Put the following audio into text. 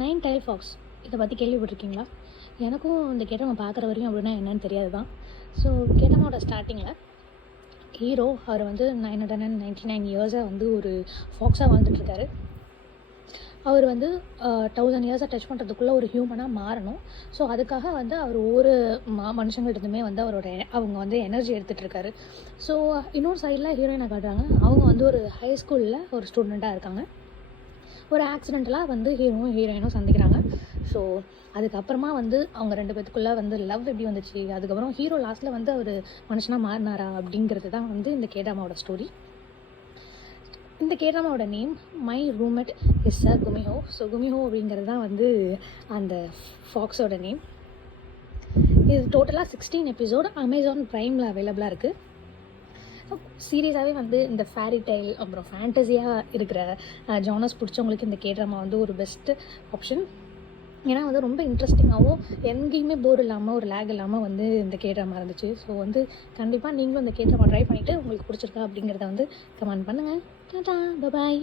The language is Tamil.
நைன் டைல் ஃபாக்ஸ் இதை பற்றி கேள்விப்பட்டிருக்கீங்களா? எனக்கும் இந்த கேட்டமா பார்க்குற வரையும் அப்படின்னா என்னன்னு தெரியாது தான். ஸோ கேட்டமாவோட ஸ்டார்டிங்கில் ஹீரோ அவர் வந்து 999 இயர்ஸாக வந்து ஒரு ஃபாக்ஸாக வாழ்ந்துட்டுருக்காரு. அவர் வந்து 1000 இயர்ஸாக டச் பண்ணுறதுக்குள்ளே ஒரு ஹியூமனாக மாறணும். ஸோ அதுக்காக வந்து அவர் ஒவ்வொரு மனுஷங்கள்கிட்டருந்துமே வந்து அவங்க வந்து எனர்ஜி எடுத்துகிட்ருக்காரு. ஸோ இன்னொரு சைடில் ஹீரோயினை காட்டுறாங்க. அவங்க வந்து ஒரு ஹை ஸ்கூலில் ஒரு ஸ்டூடெண்ட்டாக இருக்காங்க. ஒரு ஆக்சிடெண்ட்டலாக வந்து ஹீரோவும் ஹீரோயினும் சந்திக்கிறாங்க. ஸோ அதுக்கப்புறமா வந்து அவங்க 2 பேத்துக்குள்ளே வந்து லவ் எப்படி வந்துச்சு, அதுக்கப்புறம் ஹீரோ லாஸ்ட்டில் வந்து அவர் மனுஷனாக மாறினாரா அப்படிங்கிறது தான் வந்து இந்த கேடாமாவோட ஸ்டோரி. இந்த கேடாமாவோட name my roommate is Kumiho. So Kumiho அப்படிங்கிறது தான் வந்து அந்த ஃபாக்ஸோட நேம். இது டோட்டலாக 16 எபிசோடு அமேசான் ப்ரைமில் அவைலபிளாக இருக்குது. சீரியஸாகவே வந்து இந்த ஃபேரி டைல் அப்புறம் ஃபேண்டஸியாக இருக்கிற ஜானர்ஸ் பிடிச்சவங்களுக்கு இந்த கேட்ராமா வந்து ஒரு பெஸ்ட்டு ஆப்ஷன். ஏன்னா வந்து ரொம்ப இன்ட்ரெஸ்டிங்காகவும் எங்கேயுமே போர் இல்லாமல் ஒரு லேக் இல்லாமல் வந்து இந்த கேட்ராமா இருந்துச்சு. ஸோ வந்து கண்டிப்பாக நீங்களும் இந்த கேட்ராமா ட்ரை பண்ணிவிட்டு உங்களுக்கு பிடிச்சிருக்கா அப்படிங்கிறத வந்து கமெண்ட் பண்ணுங்கள். டாடா, பபாய்.